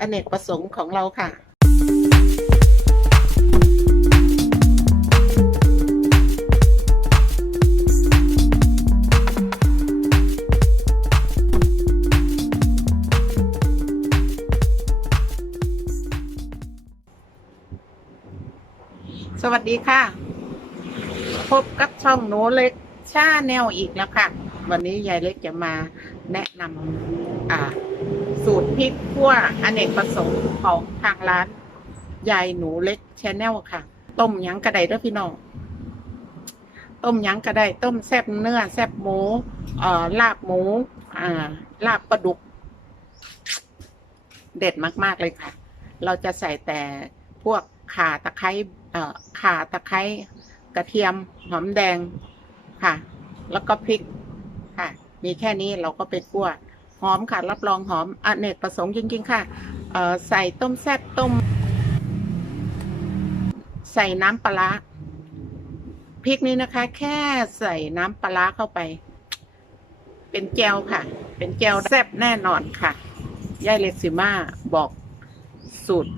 อเนกประสงค์ของเราค่ะ สวัสดีค่ะ พบกับช่องหนูเล็กชาแนลอีกแล้วค่ะ วันนี้ยายเล็กจะมา แนะนำสูตรพริกขั่วอเนกประสงค์ของทางร้าน ยายหนูเล็กชาแนลค่ะ ต้มยังกระไดเด้อพี่น้องต้มยังกระไดต้มแซบเนื้อแซบหมูลาบหมูลาบปลาดุก เด็ดมาก ๆ เลยค่ะ เราจะใส่แต่พวกข่าตะไคร่ข่าตะไคร้กระเทียมหอมแดงค่ะ แล้วก็พริก มีแค่นี้เราก็ไปคั่วหอมค่ะ รับรองหอมอเนกประสงค์จริง ๆ ค่ะใส่ต้มแซ่บต้ม ใส่น้ำปลาร้าพริกนี้นะคะ แค่ใส่น้ำปลาร้าเข้าไป เป็นแจวค่ะ เป็นแจวแซ่บแน่นอนค่ะยายเลซิมาบอกสูตร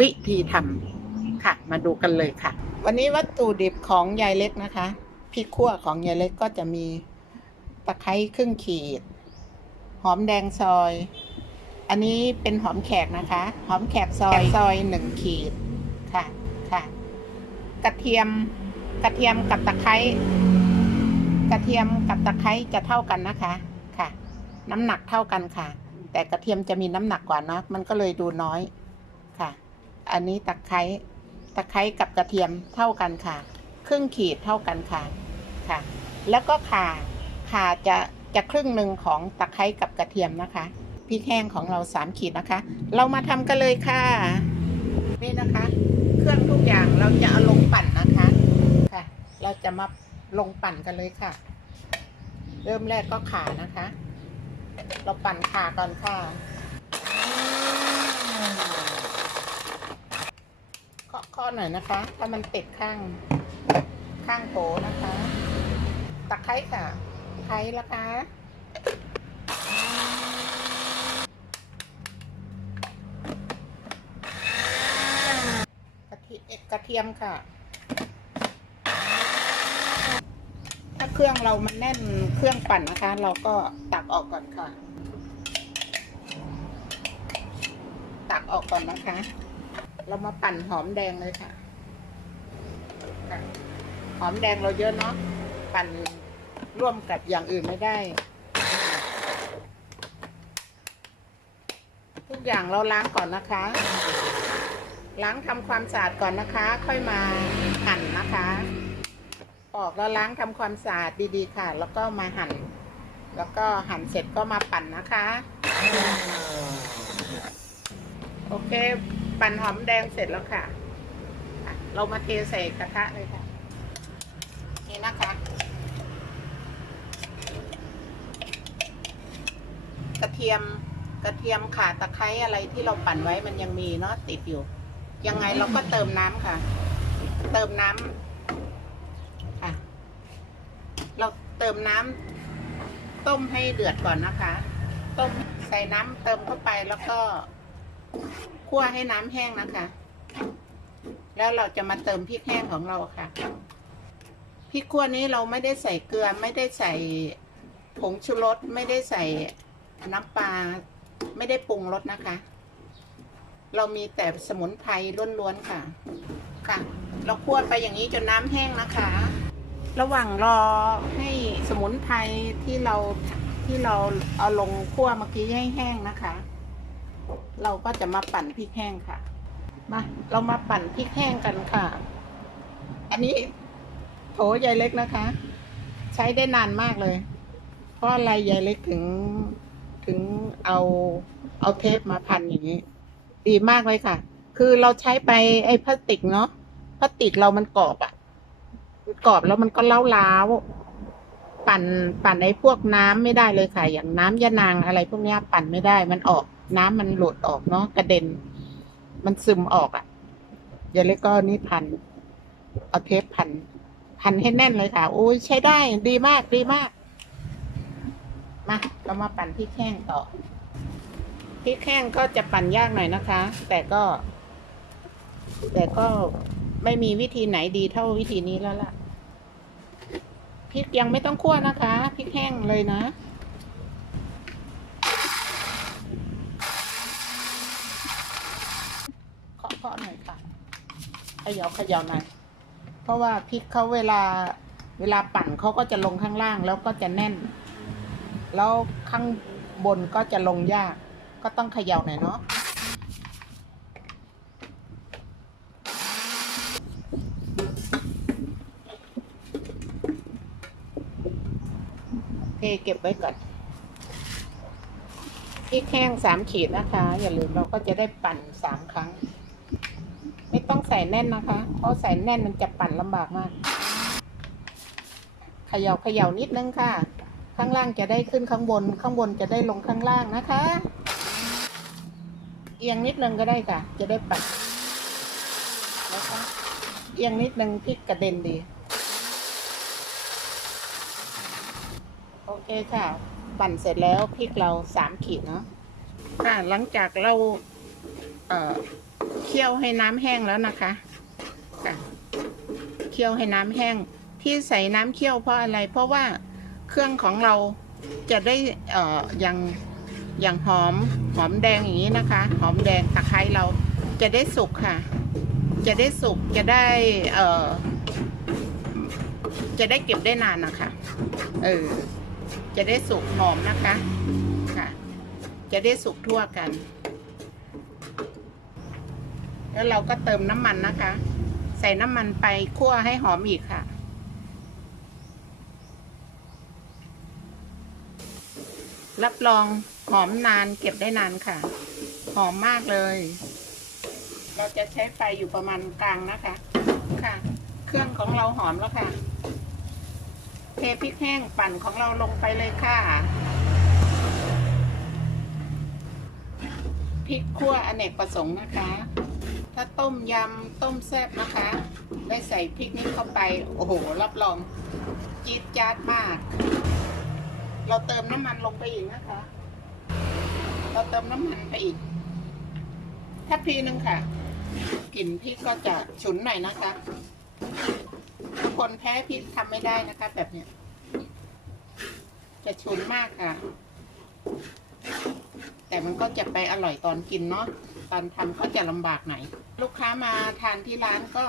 วิธีทำค่ะ มาดูกันเลยค่ะ วันนี้วัตถุดิบของยายเล็กนะคะพริกขั่วของยายเล็กก็จะมี ตะไคร้ครึ่งขีด หอมแดงซอย อันนี้เป็นหอมแขกนะคะ หอมแขกซอยซอยหนึ่งขีดค่ะค่ะ กระเทียมกระเทียมกับตะไคร้กระเทียมกับตะไคร้จะเท่ากันนะคะค่ะ น้ำหนักเท่ากันค่ะ แต่กระเทียมจะมีน้ำหนักกว่านะมันก็เลยดูน้อยค่ะ อันนี้ตะไคร้ตะไคร้กับกระเทียมเท่ากันค่ะ ครึ่งขีดเท่ากันค่ะค่ะ แล้วก็ข่า ข่าจะจะครึ่งหนึ่งของตะไคร้กับกระเทียมนะคะพริกแห้งของเราสามขีดนะคะ เรามาทำกันเลยค่ะ นี่นะคะ เครื่องทุกอย่างเราจะเอาลงปั่นนะคะค่ะ เราจะมาลงปั่นกันเลยค่ะ เริ่มแรกก็ขานะคะ เราปั่นขาก่อนค่ะเคาะเคาะหน่อยนะคะ ถ้ามันติดข้างข้างโถนะคะ ตะไคร้ค่ะ ไคร้ละคะกระเทียมกระเทียมค่ะ ถ้าเครื่องเรามันแน่นเครื่องปั่นนะคะ เราก็ตักออกก่อนค่ะ ตักออกก่อนนะคะ เรามาปั่นหอมแดงเลยค่ะค่ะหอมแดงเราเยอะเนาะ ปั่น ร่วมกับอย่างอื่นไม่ได้ ทุกอย่างเราล้างก่อนนะคะ ล้างทำความสะอาดก่อนนะคะ ค่อยมาหั่นนะคะ ออกแล้วล้างทำความสะอาดดีๆค่ะ แล้วก็มาหั่น แล้วก็หั่นเสร็จก็มาปั่นนะคะ โอเค ปั่นหอมแดงเสร็จแล้วค่ะอะเรามาเทใส่กระทะเลยค่ะ นี่นะคะ กระเทียมกระเทียมข่าตะไคร้อะไรที่เราปั่นไว้มันยังมีเนาะติดอยู่ ยังไงเราก็เติมน้ำค่ะ เติมน้ำค่ะ เราเติมน้ำต้มให้เดือดก่อนนะคะ ต้มใส่น้ำเติมเข้าไปแล้วก็คั่วให้น้ำแห้งนะคะ แล้วเราจะมาเติมพริกแห้งของเราค่ะพริกขั่วนี้เราไม่ได้ใส่เกลือไม่ได้ใส่ผงชูรสไม่ได้ใส่ น้ำปลาไม่ได้ปรุงรสนะคะ เรามีแต่สมุนไพรล้วนๆค่ะ ค่ะ เราคั่วไปอย่างนี้จนน้ำแห้งนะคะ ระหว่างรอให้สมุนไพรที่เราที่เราเอาลงคั่วเมื่อกี้ให้แห้งนะคะ เราก็จะมาปั่นพริกแห้งค่ะ มาเรามาปั่นพริกแห้งกันค่ะ อันนี้โถยายเล็กนะคะ ใช้ได้นานมากเลย เพราะอะไรยายเล็กถึง ถึงเอาเอาเทปมาพันอย่างนี้ ดีมากเลยค่ะ คือเราใช้ไปไอ้พลาสติกเนาะพลาสติกเรามันกรอบอะกรอบแล้วมันก็เล้าล้าวๆปั่นปั่นไอ้พวกน้ำไม่ได้เลยค่ะ อย่างน้ำยะนางอะไรพวกเนี้ยปั่นไม่ได้ มันออกน้ำมันหลุดออกเนาะกระเด็น มันซึมออกอะ่ะยายเล็กก็นี่พันเอาเทปพัน พันให้แน่นเลยค่ะ โอ้ยใช้ได้ดีมากดีมาก มาเรามาปั่นพริกแห้งต่อพริกแห้งก็จะปั่นยากหน่อยนะคะ แต่ก็ แต่ก็ไม่มีวิธีไหนดีเท่าวิธีนี้แล้วล่ะพริกยังไม่ต้องคั่วนะคะพริกแห้งเลยนะเคาะเคาะหน่อยค่ะเขย่าเขย่าหน่อยเพราะว่าพริกเขาเวลาเวลาปั่นเขาก็จะลงข้างล่างแล้วก็จะแน่น แล้วข้างบนก็จะลงยาก ก็ต้องเขย่าหน่อยเนาะเทเก็บไว้ก่อนพริกแห้งสามขีดนะคะ อย่าลืมเราก็จะได้ปั่นสามครั้ง ไม่ต้องใส่แน่นนะคะ เพราะใส่แน่นมันจะปั่นลำบากมากเขย่าเขย่านิดนึงค่ะ ข้างล่างจะได้ขึ้นข้างบน ข้างบนจะได้ลงข้างล่างนะคะ เอียงนิดนึงก็ได้ค่ะ จะได้ปั่นะคะเอียงนิดนึงพริกกระเด็นดี โอเคค่ะ ปั่นเสร็จแล้วพริกเราสามขีดเนาะค่ะหลังจากเราเอ่อเคี่ยวให้น้ำแห้งแล้วนะคะค่ะเคี่ยวให้น้ำแห้งที่ใส่น้ำเคี่ยวเพราะอะไร เพราะว่า เครื่องของเราจะได้เอ่ออย่างอย่างหอมหอมแดงอย่างนี้นะคะ หอมแดงตะไคร้เราจะได้สุกค่ะ จะได้สุกจะได้เอ่อจะได้เก็บได้นานนะคะเออจะได้สุกหอมนะคะค่ะ จะได้สุกทั่วกัน แล้วเราก็เติมน้ำมันนะคะ ใส่น้ำมันไปคั่วให้หอมอีกค่ะ รับรองหอมนานเก็บได้นานค่ะ หอมมากเลย เราจะใช้ไฟอยู่ประมาณกลางนะคะ ค่ะ เครื่องของเราหอมแล้วค่ะ เทพริกแห้งปั่นของเราลงไปเลยค่ะพริกขั่วอเนกประสงค์นะคะ ถ้าต้มยำต้มแซ่บนะคะ ได้ใส่พริกนี้เข้าไป โอ้โห รับรองจี๊ดจ๊าดมาก เราเติมน้ำมันลงไปอีกนะคะ เราเติมน้ำมันไปอีกถ้าพีนึงค่ะกลิ่นพริกก็จะฉุนหน่อยนะคะถ้าคนแพ้พริกทำไม่ได้นะคะ แบบเนี้ยจะฉุนมากค่ะ แต่มันก็จะไปอร่อยตอนกินเนาะตอนทำก็จะลำบากหน่อยลูกค้ามาทานที่ร้านก็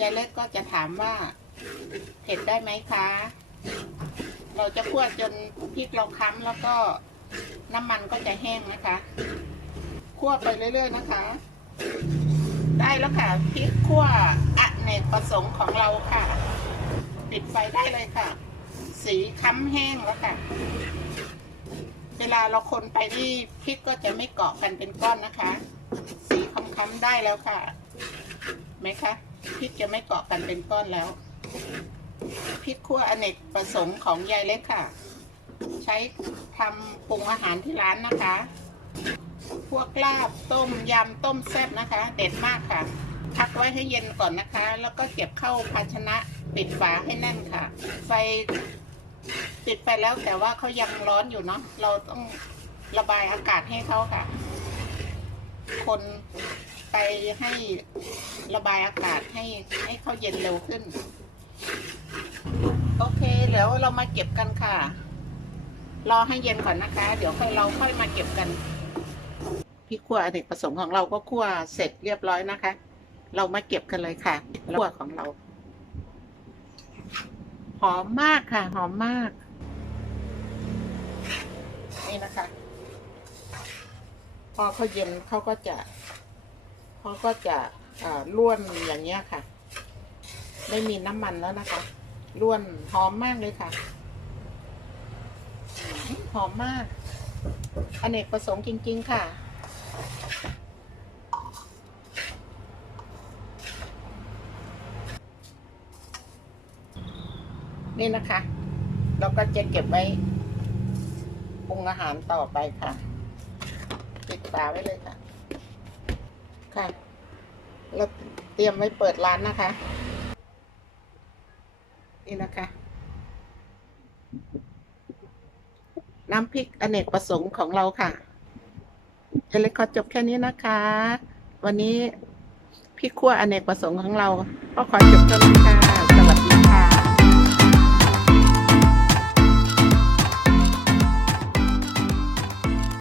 ยายเล็กก็จะถามว่าเผ็ดได้ไหมคะ เราจะคั่วจนพริกเราค้ำแล้วก็น้ำมันก็จะแห้งนะคะคั่วไปเรื่อยๆนะคะ ได้แล้วค่ะพริกคั่วอเนกประสงค์ของเราค่ะ ปิดไฟได้เลยค่ะ สีค้ำแห้งแล้วค่ะ เวลาเราคนไปนี่พริกก็จะไม่เกาะกันเป็นก้อนนะคะ สีค้ำๆได้แล้วค่ะไหมคะพริกจะไม่เกาะกันเป็นก้อนแล้ว พริกคั่วอเนกประสงค์ของยายเล็กค่ะ ใช้ทำปรุงอาหารที่ร้านนะคะ พวกลาบต้มยำต้มแซ่บนะคะ เด็ดมากค่ะพักไว้ให้เย็นก่อนนะคะ แล้วก็เก็บเข้าภาชนะปิดฝาให้แน่นค่ะ ไฟปิดไปแล้วแต่ว่าเขายังร้อนอยู่เนาะเราต้องระบายอากาศให้เขาค่ะ คนไปให้ระบายอากาศให้ให้เขาเย็นเร็วขึ้น โอเคเดี๋ยวเรามาเก็บกันค่ะ รอให้เย็นก่อนนะคะ เดี๋ยวค่อยเราค่อยมาเก็บกันพี่ขั่วอเนกประสงค์ของเราก็คั่วเสร็จเรียบร้อยนะคะ เรามาเก็บกันเลยค่ะขั่วของเรา หอมมากค่ะ หอมมาก นี่นะคะ พอเขาเย็นเขาก็จะเขาก็จะล้วนอย่างเงี้ยค่ะ ไม่มีน้ำมันแล้วนะคะ ล้วนหอมมากเลยค่ะ หอมมากอเนกประสงค์จริง ๆ ค่ะนี่นะคะ เราก็จะเก็บไว้ปรุงอาหารต่อไปค่ะ ปิดฝาไว้เลยค่ะ ค่ะ เราเตรียมไว้เปิดร้านนะคะ นี่นะคะ น้ำพริกอเนกประสงค์ของเราค่ะเอเล็กขอจบแค่นี้นะคะ วันนี้พี่ขั้วอเนกประสงค์ของเรา ก็ขอจบเท่านี้ค่ะ